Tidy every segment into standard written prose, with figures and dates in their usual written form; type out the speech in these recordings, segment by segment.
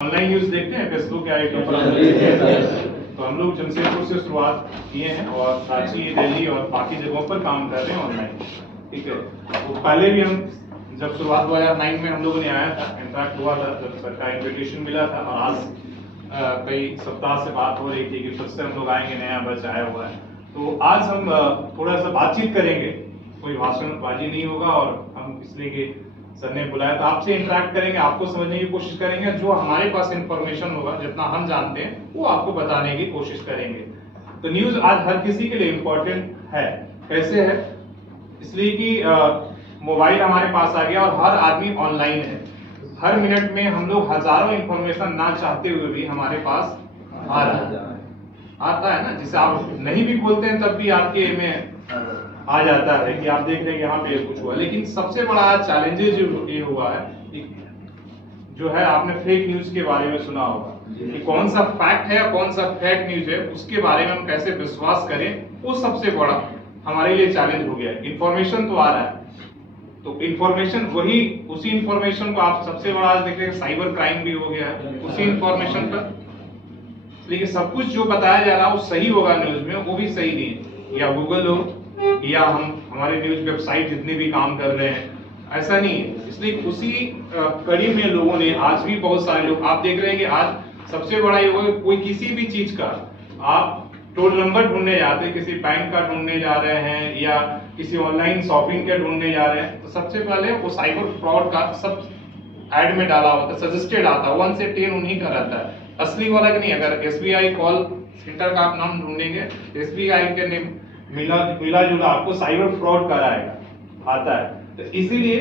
Online news देखते हैं Facebook या यूट्यूब पर। तो हम लोग जमशेदपुर से शुरुआत किए हैं और रांची, दिल्ली और बाकी जगहों पर काम कर रहे हैं ऑनलाइन। ठीक है, तो पहले भी हम जब शुरुआत 2009 में हम लोगों ने आया था, इनफैक्ट हुआ था जब सरकार इन्विटेशन मिला था, और आज कई सप्ताह से बात हो रही थी कि फिर से हम लोग आएंगे, नया बैच आया हुआ है। तो आज हम थोड़ा सा बातचीत करेंगे, कोई भाषणबाजी नहीं होगा, और हम इसलिए कि सर ने बुलाया तो आपसे इंटरेक्ट करेंगे, आपको समझने की कोशिश करेंगे, जो हमारे पास इंफॉर्मेशन होगा, जितना हम जानते हैं वो आपको बताने की कोशिश करेंगे। तो न्यूज आज हर किसी के लिए इंपॉर्टेंट है। कैसे है? इसलिए कि मोबाइल हमारे पास आ गया और हर आदमी ऑनलाइन है। हर मिनट में हम लोग हजारों इंफॉर्मेशन ना चाहते हुए भी हमारे पास आ रहा है, आता है ना, जिसे आप नहीं भी खोलते हैं तब भी आपके में आ जाता है कि आप देख रहे हैं यहाँ पे कुछ हुआ। लेकिन सबसे बड़ा चैलेंजेज ये हुआ है, जो है आपने फेक न्यूज के बारे में सुना होगा कि कौन सा फैक्ट है कौन सा फेक न्यूज है, उसके बारे में हम कैसे विश्वास करें, वो सबसे बड़ा हमारे लिए चैलेंज हो गया है। इंफॉर्मेशन तो आ रहा है, तो इंफॉर्मेशन वही, उसी इंफॉर्मेशन को आप सबसे बड़ा आज देख रहे हैं, साइबर क्राइम भी हो गया है उसी इंफॉर्मेशन पर। लेकिन सब कुछ जो बताया जा रहा है वो सही होगा न्यूज में, वो भी सही नहीं है, या गूगल हो या हमारे न्यूज वेबसाइट जितने भी काम कर रहे हैं, ऐसा नहीं है। इसलिए उसी कड़ी में लोगों ने, आज भी बहुत सारे लोग आप देख रहे हैं कि आज सबसे बड़ा ये होगा, कोई किसी भी चीज का आप टोल नंबर ढूंढने जाते हैं, किसी बैंक का ढूंढने जा रहे हैं या किसी ऑनलाइन शॉपिंग के ढूंढने जा रहे हैं, तो सबसे पहले वो साइबर फ्रॉड का सब एड में डाला होता है, सजेस्टेड आता है, 1 से 10 उन्हीं का रहता है, असली वाला का नहीं। अगर एसबीआई कॉल सेंटर का आप नाम ढूंढेंगे, एसबीआई के नेम मिला जुला आपको साइबर फ्रॉड कराएगा, आता है। तो इसीलिए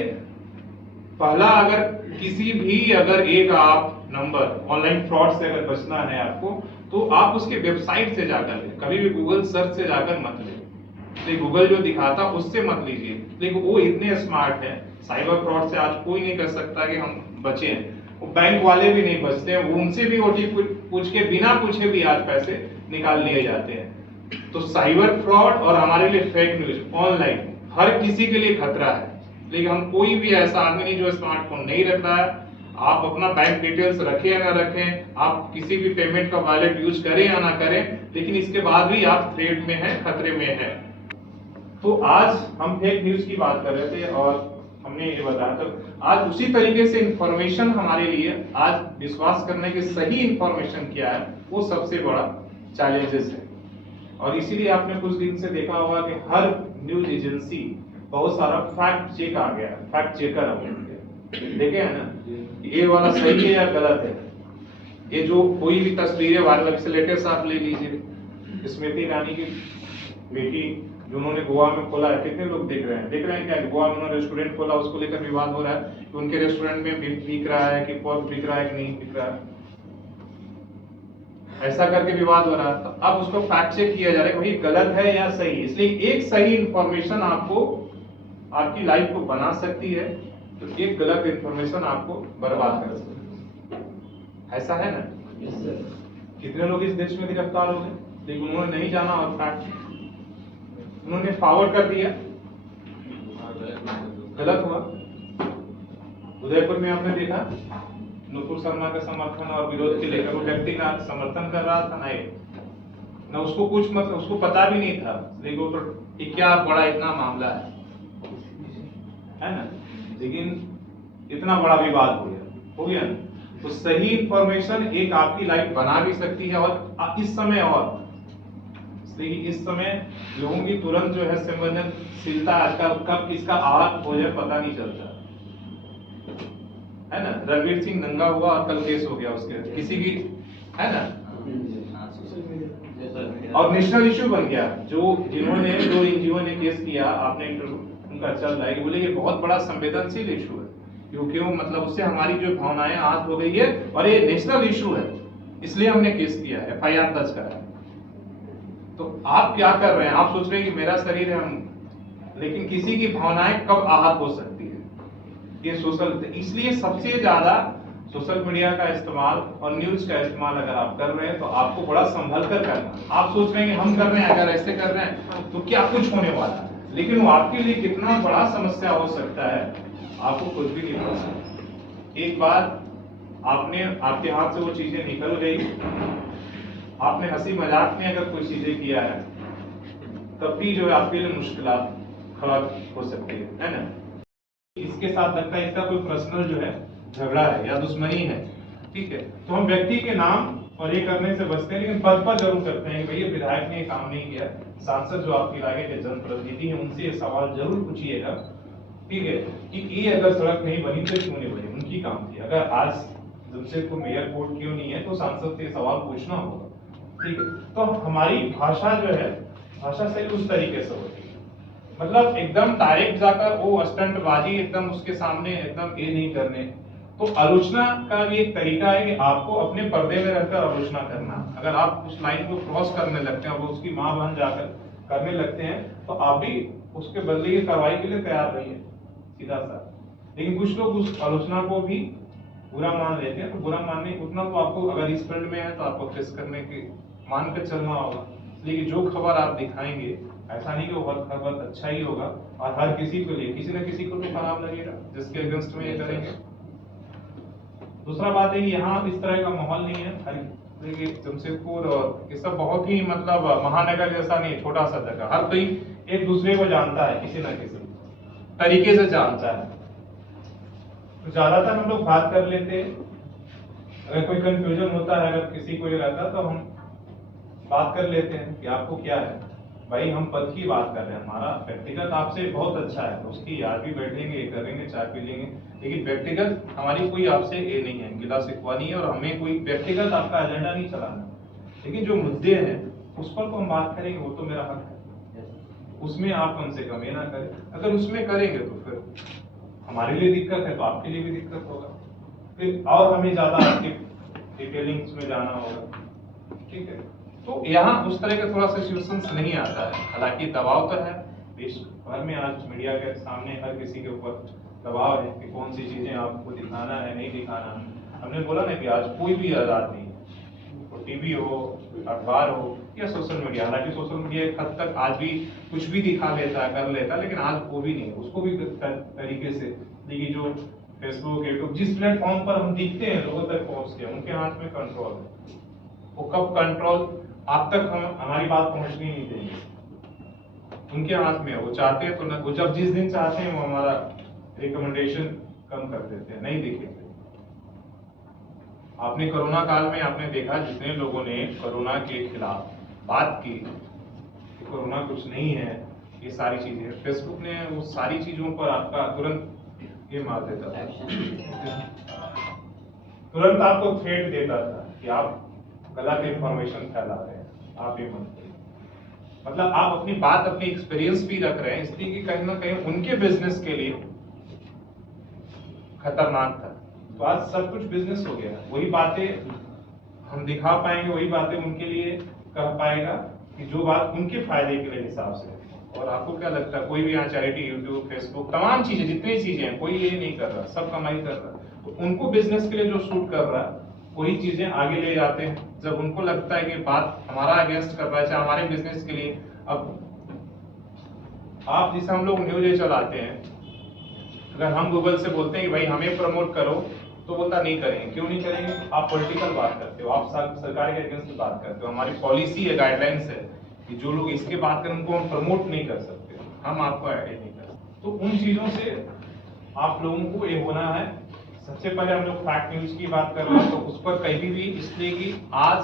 पहला, अगर किसी भी अगर एक आप नंबर ऑनलाइन फ्रॉड से अगर बचना है आपको, तो आप उसके वेबसाइट से जाकर ले, कभी भी गूगल सर्च से जाकर मत ले। तो गूगल जो दिखाता उससे मत लीजिए, लेकिन वो इतने स्मार्ट है, साइबर फ्रॉड से आज कोई नहीं कर सकता कि हम बचे हैं। वो बैंक वाले भी नहीं बचते हैं, वो उनसे भी ओटीपी पूछ के बिना पूछे भी आज पैसे निकाल लिए जाते हैं। तो साइबर फ्रॉड और हमारे लिए फेक न्यूज ऑनलाइन हर किसी के लिए खतरा है। लेकिन हम कोई भी ऐसा आदमी नहीं जो स्मार्टफोन नहीं रख रहा है। आप अपना बैंक डिटेल्स रखें या ना रखें, आप किसी भी पेमेंट का वॉलेट यूज करें या ना करें, लेकिन इसके बाद भी आप थ्रेट में हैं, खतरे में हैं। तो आज हम फेक न्यूज की बात कर रहे थे और हमने ये बताया, तो आज उसी तरीके से इंफॉर्मेशन हमारे लिए, आज विश्वास करने की सही इंफॉर्मेशन क्या है, वो सबसे बड़ा चैलेंजेस है। और इसीलिए आपने कुछ दिन से देखा होगा कि हर न्यूज एजेंसी बहुत सारा फैक्ट चेक आ गया, फैक्ट चेकर आ गया, देखे है ना, ये वाला सही है या गलत है। ये जो कोई भी तस्वीरें वायरल, से लेटेस्ट आप ले लीजिए, स्मृति ईरानी की बेटी जिन्होंने गोवा में खोला है, कितने लोग देख रहे हैं क्या, गोवा में उन्होंने रेस्टोरेंट खोला, उसको लेकर विवाद हो रहा है कि उनके रेस्टोरेंट में बिक रहा है कि पर्क बिक रहा है कि नहीं बिक रहा है, ऐसा करके विवाद हो रहा है। तो अब उसको फैक्ट चेक किया जा रहा है कि भाई गलत है या सही। इसलिए एक सही इंफॉर्मेशन आपको आपकी लाइफ को बना सकती है, तो एक गलत इंफॉर्मेशन आपको बर्बाद कर सकती है, ऐसा है ना। कितने लोग इस देश में गिरफ्तार हो गए, लेकिन उन्होंने नहीं जाना और फैक्ट उन्होंने फॉरवर्ड कर दिया, गलत हुआ। उदयपुर में आपने देखा, नुपुर शर्मा का समर्थन और विरोध के लेकर वो व्यक्ति ना समर्थन कर रहा था, ना उसको कुछ, मतलब उसको पता भी नहीं था, लेकिन वो तो क्या बड़ा इतना मामला है ना, लेकिन इतना बड़ा विवाद हो गया ना। तो सही इंफॉर्मेशन एक आपकी लाइफ बना भी सकती है, और इस समय, और इस समय लोगों की तुरंत जो है संवेदनशीलता, आजकल कब किसका आहत हो जाए पता नहीं चलता है ना। रणवीर सिंह नंगा हुआ और कल केस हो गया उसके, किसी भी, है ना, और नेशनल इशू बन गया। जो एनजीओ ने केस किया, आपने इंटरव्यू उनका चल रहा है कि बोले ये बहुत बड़ा संवेदनशील इशू है, क्योंकि वो मतलब उससे हमारी जो भावनाएं आहत हो गई है, और ये नेशनल इशू है, इसलिए हमने केस किया है, FIR दर्ज करा है। तो आप क्या कर रहे हैं, आप सोच रहे हैं कि मेरा शरीर है, लेकिन किसी की भावनाएं कब आहत हो सकती है, ये सोशल। इसलिए सबसे ज्यादा सोशल मीडिया का इस्तेमाल और न्यूज का इस्तेमाल अगर आप कर रहे हैं, तो आपको बड़ा संभल कर करना। आप सोच रहे हैं कि हम कर रहे हैं, अगर ऐसे कर रहे हैं तो क्या कुछ होने वाला है, लेकिन वो आपके लिए कितना बड़ा समस्या हो सकता है, आपको कुछ भी नहीं पता। एक बार आपने आपके हाथ से वो चीजें निकल गई, आपने हंसी मजाक में अगर कोई चीजें किया है, तब भी जो है आपके लिए मुश्किलात खड़ा हो सकती है ना। इसके साथ लगता है इसका कोई पर्सनल जो है झगड़ा है या दुश्मनी है, ठीक है, तो हम व्यक्ति के नाम और ये करने से बचते हैं, लेकिन पद पर जरूर करते हैं कि भैया विधायक ने ये काम नहीं किया। सांसद जो आपके इलाके के जनप्रतिनिधि हैं उनसे ये सवाल जरूर पूछिएगा, ठीक है, कि ये अगर सड़क नहीं बनी तो क्यों नहीं बनी, उनकी काम थी। अगर आज जमशेदपुर मेयर कोर्ट क्यों नहीं है तो सांसद से सवाल पूछना होगा, ठीक है। तो हमारी भाषा जो है, भाषा से उस तरीके से होती है, मतलब एकदम डायरेक्ट जाकर वो स्टंटबाजी एकदम उसके सामने एकदम ये नहीं करने। तो आलोचना का भी एक तरीका है कि आपको अपने पर्दे में रहकर आलोचना करना। अगर आप उस लाइन को क्रॉस करने लगते हैं, वो उसकी मां बन जाकर करने लगते हैं, तो आप भी उसके बदले की कार्रवाई के लिए तैयार रहिए, सीधा सा। लेकिन कुछ लोग उस आलोचना को भी बुरा मान लेते हैं, तो बुरा मानने उतना तो आपको, अगर इस फील्ड में है तो आपको फेस करने के मान कर चलना होगा। इसलिए जो खबर आप दिखाएंगे, ऐसा नहीं कि वो हर खबर अच्छा ही होगा, और हर किसी को लिए किसी न किसी को तो खराब लगेगा जिसके अगेंस्ट में ये करेंगे। दूसरा बात है कि यहाँ इस तरह का माहौल नहीं है। देखिए जमशेदपुर और ये सब बहुत ही मतलब महानगर जैसा नहीं, छोटा सा जगह, हर कोई एक दूसरे को जानता है, किसी न किसी तरीके से जानता है, तो ज्यादातर हम लोग बात कर लेते हैं। अगर कोई कंफ्यूजन होता है, अगर किसी को ये रहता है, तो हम बात कर लेते हैं कि आपको क्या है भाई, हम पद की बात कर रहे हैं, हमारा व्यक्तिगत आपसे बहुत अच्छा है, तो उसकी याद भी बैठेंगे, करेंगे, चाय पी लेंगे, लेकिन व्यक्तिगत हमारी कोई आपसे ये नहीं है, गिला शिकवा नहीं है, और हमें कोई व्यक्तिगत आपका एजेंडा नहीं चलाना। लेकिन जो मुद्दे हैं उस पर तो हम बात करेंगे, वो तो मेरा हक है, उसमें आप कम से कम ये ना करें। अगर उसमें करेंगे तो फिर हमारे लिए दिक्कत है, तो आपके लिए भी दिक्कत होगा, फिर और हमें ज्यादा आपके डिटेलिंग्स में जाना होगा, ठीक है। तो यहाँ उस तरह का थोड़ा सा सिचुएशंस नहीं आता है। हालांकि दबाव तो है, विश्व भर में आज मीडिया के सामने हर किसी के ऊपर दबाव है कि कौन सी चीजें आपको दिखाना है, नहीं दिखाना है। हमने बोला ना कि आज कोई भी आजाद नहीं है, तो टीवी हो, अखबार हो या सोशल मीडिया। हालांकि सोशल मीडिया एक हद तक आज भी कुछ भी दिखा लेता है, कर लेता है, लेकिन आज वो भी नहीं, उसको भी तरीके से देखिए, जो फेसबुक, यूट्यूब, जिस प्लेटफॉर्म पर हम दिखते हैं, लोगों तक पहुंचते हैं, उनके हाथ में कंट्रोल है। वो कब कंट्रोल आप तक हमारी बात पहुंचनी नहीं देंगे, उनके हाथ में है। वो चाहते हैं तो ना, वो जब जिस दिन चाहते हैं वो हमारा रिकमेंडेशन कम कर देते हैं, नहीं दिखेंगे। आपने कोरोना काल में आपने देखा, जितने लोगों ने कोरोना के खिलाफ बात की, कोरोना कुछ नहीं है, ये सारी चीजें, फेसबुक ने वो सारी चीजों पर आपका तुरंत ये मार देता था, तुरंत आपको थ्रेट देता था कि आप गलत इंफॉर्मेशन फैला रहे हैं, आप ये मत करिए। मतलब आप अपनी बात, अपनी एक्सपीरियंस भी रख रहे हैं, इसलिए कि कहीं ना कहीं उनके बिजनेस के लिए खतरनाक था। तो आज सब कुछ बिजनेस हो गया, वही बातें हम दिखा पाएंगे, वही बातें उनके लिए कह पाएगा कि जो बात उनके फायदे के लिए हिसाब से। और आपको क्या लगता है, कोई भी यहाँ चैरिटी, यूट्यूब, फेसबुक, तमाम चीजें, जितनी चीजें हैं, कोई ये नहीं कर रहा, सब कमाई कर रहा है। तो उनको बिजनेस के लिए जो शूट कर रहा है, वही चीजें आगे ले जाते हैं। जब उनको लगता है कि बात हमारा अगेंस्ट कर रहा है, चाहे हमारे बिजनेस के लिए। अब आप जिसे हम लोग न्यूज चलाते हैं, अगर हम गूगल से बोलते हैं कि भाई हमें प्रमोट करो, तो बोलता नहीं करेंगे। क्यों नहीं करेंगे? आप पॉलिटिकल बात करते हो, आप सरकार के अगेंस्ट बात करते हो। हमारी पॉलिसी है, गाइडलाइंस है कि जो लोग इसके बात करें उनको हम प्रमोट नहीं कर सकते, हम आपको ऐड नहीं कर सकते। तो उन चीजों से आप लोगों को ये होना है। सबसे पहले हम लोग फैक्ट न्यूज की बात कर रहे हैं, तो उस पर कहीं भी, इसलिए कि आज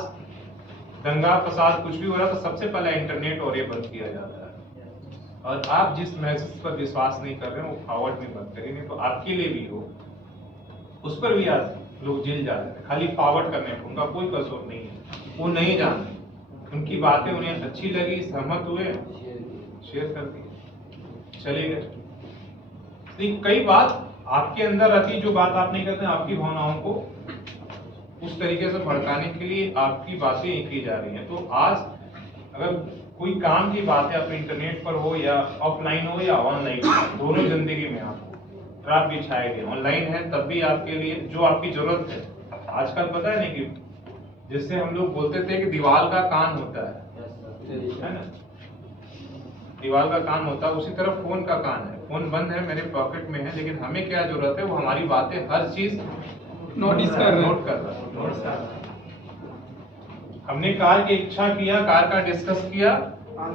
दंगा फसाद कुछ भी हो रहा है तो सबसे पहले इंटरनेट और ये बंद किया जाता है। और आप जिस मैसेज पर विश्वास नहीं कर रहे हैं वो फॉरवर्ड नहीं बंद करेंगे, तो आपके लिए भी हो, उस पर भी आज लोग जेल जा रहे हैं खाली फॉरवर्ड करने पर। उनका कोई कसूर नहीं है, वो नहीं जानते, उनकी बातें उन्हें अच्छी लगी, सहमत हुए, शेयर कर दी, चले गए। कई बात आपके अंदर रहती, जो बात आप नहीं करते, आपकी भावनाओं को उस तरीके से भड़काने के लिए आपकी बातें की जा रही हैं। तो आज अगर कोई काम की बात है, अपने इंटरनेट पर हो या ऑफलाइन हो या ऑनलाइन, दोनों जिंदगी में आपको ट्रैप बिछाए गए। ऑनलाइन है तब भी आपके लिए जो आपकी जरूरत है। आजकल पता है नहीं कि जिससे हम लोग बोलते थे कि दीवार का कान होता है ना, दीवार का कान होता है, उसी तरह फोन का कान है। फोन बंद है, मेरे पॉकेट में है, लेकिन हमें क्या जरूरत है, वो हमारी बातें, हर चीज नोटिस कर रहे नोट कर रहा है। हमने कार की इच्छा किया, कार का डिस्कस किया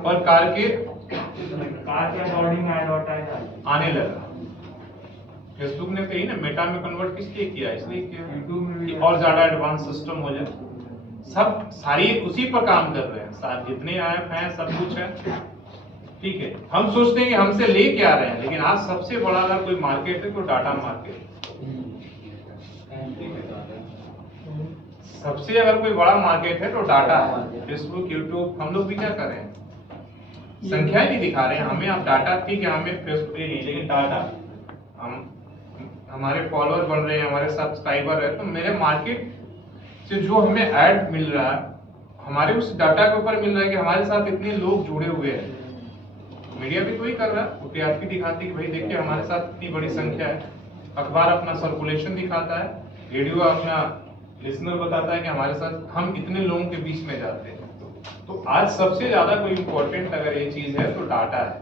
और कार के अकॉर्डिंग एडवर्टाइज आने लगा। फेसबुक ने कही ना मेटा में कन्वर्ट किस लिए किया, इसलिए किया कि और ज्यादा एडवांस सिस्टम हो जाए। सब सारी उसी पर काम कर रहे हैं, जितने ऐप हैं सब कुछ है, ठीक है। हम सोचते हैं कि हमसे ले क्या रहे हैं, लेकिन आज सबसे बड़ा अगर कोई मार्केट है तो डाटा मार्केट। सबसे अगर कोई बड़ा मार्केट है तो डाटा है। फेसबुक, यूट्यूब, हम लोग भी क्या कर रहे हैं, संख्याएं नहीं दिखा रहे हैं हमें। आप डाटा, ठीक है, हमें फेसबुक नहीं, लेकिन डाटा हमारे फॉलोअर बढ़ रहे हैं, हमारे सब्सक्राइबर है, तो मेरे मार्केट से जो हमें ऐड मिल रहा है, हमारे उस डाटा के ऊपर मिल रहा है कि हमारे साथ इतने लोग जुड़े हुए हैं। मीडिया भी तो ही कर रहा है, वो टीआरपी दिखाती है कि भाई देखिए हमारे साथ इतनी बड़ी संख्या है। अखबार अपना सर्कुलेशन दिखाता है, रेडियो अपना लिसनर बताता है कि हमारे साथ हम इतने लोगों के बीच में जाते हैं। तो आज सबसे ज्यादा कोई इंपॉर्टेंट अगर ये चीज है तो डाटा है।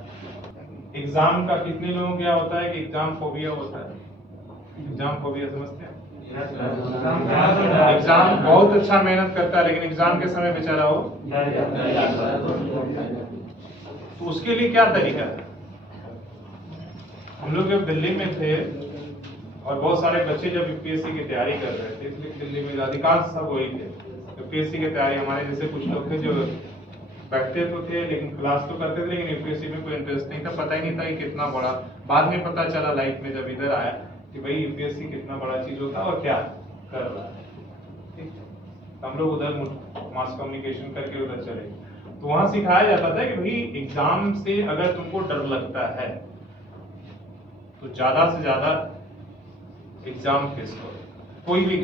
एग्जाम का कितने लोगों को क्या होता है कि एग्जाम फोबिया होता है। एग्जाम फोबिया समझते हैं? एग्जाम बहुत अच्छा मेहनत करता है, लेकिन एग्जाम के समय बेचारा हो, तो उसके लिए क्या तरीका है? हम लोग जब दिल्ली में थे और बहुत सारे बच्चे जब यूपीएससी की तैयारी कर रहे थे, इसलिए दिल्ली में अधिकांश सब वही थे यूपीएससी की तैयारी। हमारे जैसे कुछ लोग थे जो बैठते तो थे लेकिन क्लास तो करते थे, लेकिन यूपीएससी में कोई इंटरेस्ट नहीं था, पता ही नहीं था कि कितना बड़ा। बाद में पता चला लाइफ में जब इधर आया कि भाई यूपीएससी कितना बड़ा चीज होता है और क्या कर रहा है। ठीक है, हम लोग उधर मास कम्युनिकेशन करके उधर चले, तो वहां सिखाया जाता था कि भाई एग्जाम से अगर तुमको डर लगता है तो ज्यादा से ज्यादा एग्जाम फेस करो। कोई भी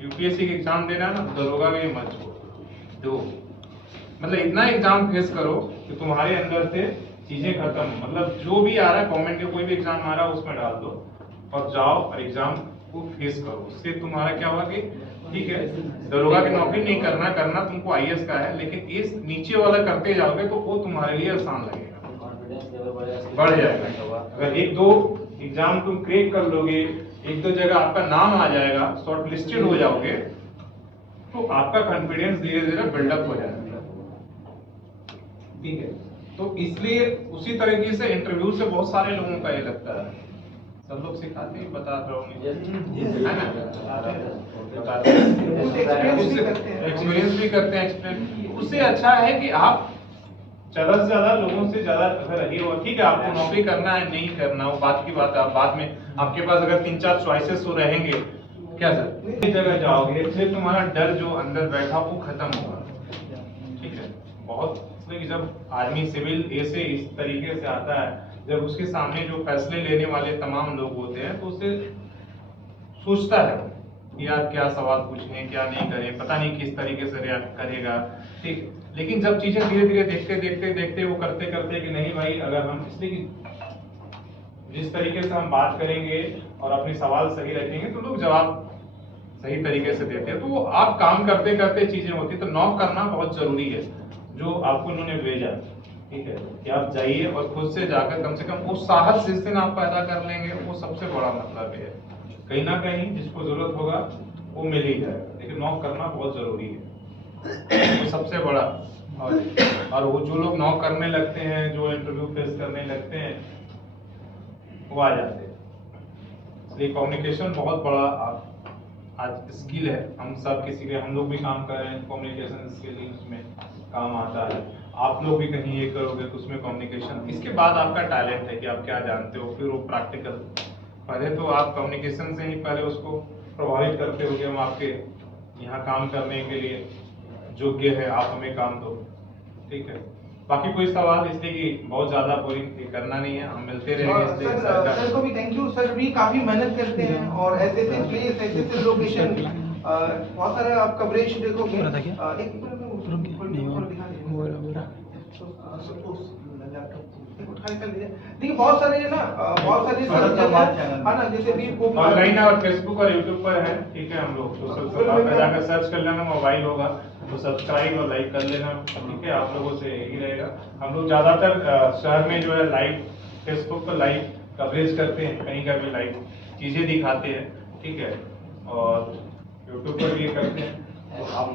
यूपीएससी के एग्जाम देना है ना, दरोगा के मत छोड़ो, दो मतलब इतना एग्जाम फेस करो कि तुम्हारे अंदर से चीजें खत्म, मतलब जो भी आ रहा है गवर्नमेंट के कोई भी एग्जाम आ रहा है उसमें डाल दो और जाओ और एग्जाम को फेस करो। उससे तुम्हारा क्या होगा कि ठीक है, दरोगा की नौकरी नहीं करना तुमको आईएएस का है, लेकिन इस नीचे वाला करते जाओगे तो वो तुम्हारे लिए आसान लगेगा, बढ़ जाएगा। अगर एक दो एग्जाम तुम क्रैक कर लोगे, एक दो जगह आपका नाम आ जाएगा, शॉर्ट लिस्टेड हो जाओगे, तो आपका कॉन्फिडेंस धीरे धीरे बिल्डअप हो जाएगा। ठीक है, तो इसलिए उसी तरीके से इंटरव्यू से बहुत सारे लोगों का ये लगता है, सब लोग सिखाते हैं, बता रहा हूँ है ना, एक्सपीरियंस भी करते हैं। उससे अच्छा है कि आप ज्यादा से ज्यादा लोगों से ज्यादा अगर ये हो, ठीक है आपको नौकरी करना है नहीं करना वो बात की बात है, आप बाद में आपके पास अगर 3-4 चॉइसेस हो रहेंगे, क्या सर जगह जाओगे इसलिए तुम्हारा डर जो अंदर बैठा वो खत्म होगा। ठीक है, बहुत इसलिए कि जब आदमी सिविल ए से इस तरीके से आता है, जब उसके सामने जो फैसले लेने वाले तमाम लोग होते हैं तो उसे सोचता है कि यार क्या सवाल पूछें क्या नहीं करें, पता नहीं किस तरीके से रिएक्ट करेगा। ठीक, लेकिन जब चीजें धीरे धीरे देखते वो करते कि नहीं भाई, अगर हम इसलिए कि जिस तरीके से हम बात करेंगे और अपने सवाल सही रखेंगे तो लोग जवाब सही तरीके से देते हैं। तो वो आप काम करते चीजें होती, तो नॉक करना बहुत जरूरी है जो आपको उन्होंने भेजा। ठीक है, कि आप जाइए और खुद से जाकर कम से कम वो साहस जिस दिन आप पैदा कर लेंगे वो सबसे बड़ा मतलब है। कहीं ना कहीं जिसको जरूरत होगा वो मिल ही जाएगा, लेकिन नॉक करना बहुत जरूरी है, वो सबसे बड़ा। और वो जो लोग नॉक करने लगते हैं, जो इंटरव्यू फेस करने लगते हैं, वो आ जाते हैं। इसलिए कम्युनिकेशन बहुत बड़ा आज स्किल है। हम सब किसी के, हम लोग भी काम कर रहे हैं कम्युनिकेशन स्किल, उसमें काम आता है। आप लोग भी कहीं ये करोगे तो उसमें कम्युनिकेशन, इसके बाद आपका टैलेंट है कि आप क्या जानते हो, फिर वो प्रैक्टिकल। पहले तो आप कम्युनिकेशन से ही पहले उसको प्रभावित करते हो कि हम आपके यहाँ काम करने के लिए योग्य है, आप हमें काम दो। ठीक है, बाकी कोई सवाल, इसलिए कि बहुत ज्यादा बोरिंग करना नहीं है, हम मिलते रहेंगे। सर को भी थैंक यू। सर भी काफी मेहनत करते हैं और ऐसे प्लेस ऐसे लोकेशन बहुत सारे आप कवरेज देखोगे। देखिए बहुत सारे है ना, बहुत सारे है ना, जैसे भी ऑनलाइन और फेसबुक और यूट्यूब पर है। ठीक है, हम लोग सोशल जाकर सर्च कर लेना, मोबाइल होगा तो सब्सक्राइब और लाइक कर लेना। ठीक है, आप लोगों से यही रहेगा। हम लोग ज्यादातर शहर में जो है लाइव फेसबुक पर लाइव कवरेज करते हैं, कहीं का भी लाइव चीजें दिखाते हैं। ठीक है, और यूट्यूब पर भी ये करते हैं। तो आप